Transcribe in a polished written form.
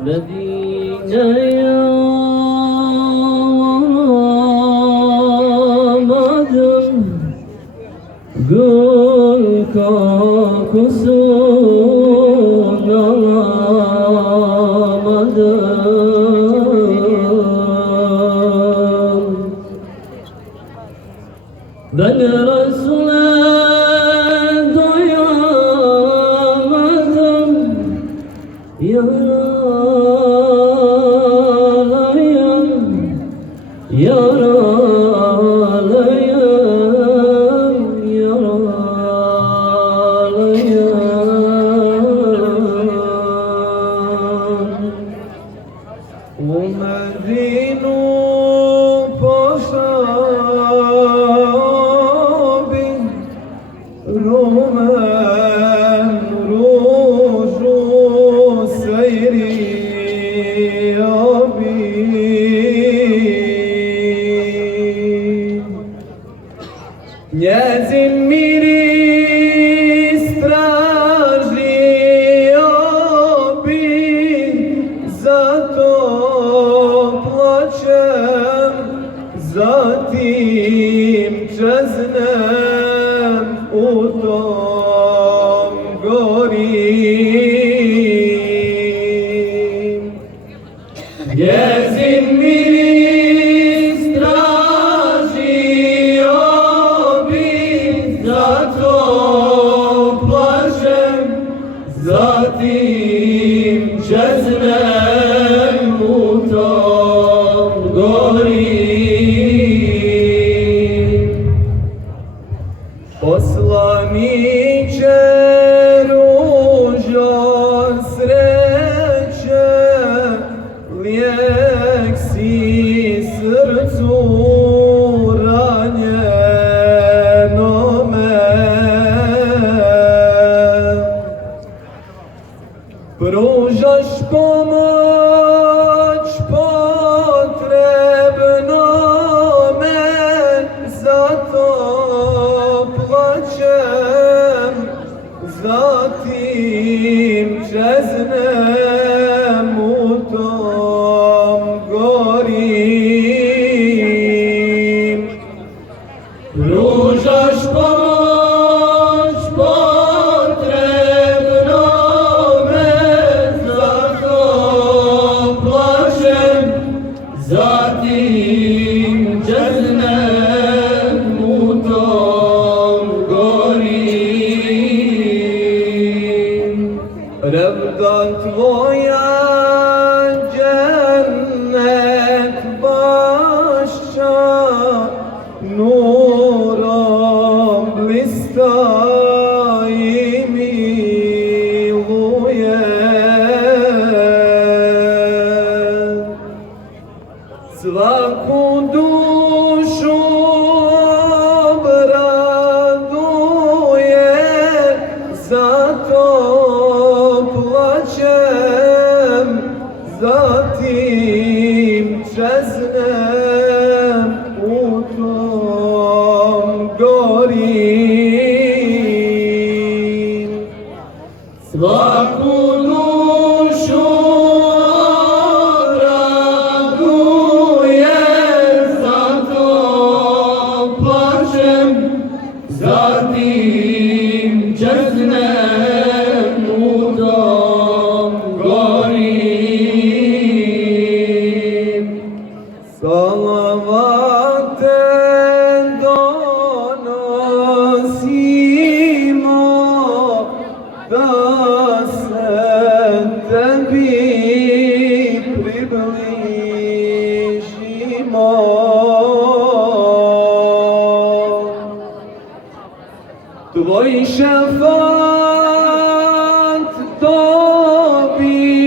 الذين yağmadım gül kokusunu alamadım. Ben Resul'e doyamadım, yaralıyım, yaralıyım, yaralıyım. O Medinu Paşa bin Rumen Ruju Seyri Abi Njezin miris tražio bi, zato plačem, zatim čeznem u tom gorim. Njezin miris tražio bi, zato plačem, zatim čeznem u tom gorim. Poslaniće ružo sreće, lijek si srcu ranjenome. Pružaš pomoć potrebnome, zato plačem, zatim čeznem u tom gorim. Pružaš pomoć potrebnome, zato plačem, zatim čeznem u tom gorim. Revda tvoja cennet bašća, nurom blista i miluje. Svaku dušu obraduje, zato plačem, zatim čeznem u tom gorim. Svaku dušu obraduje, zato plačem, zatim čeznem u tom gorim. Salavate donosimo, da se tebi približimo. Tvoj šefat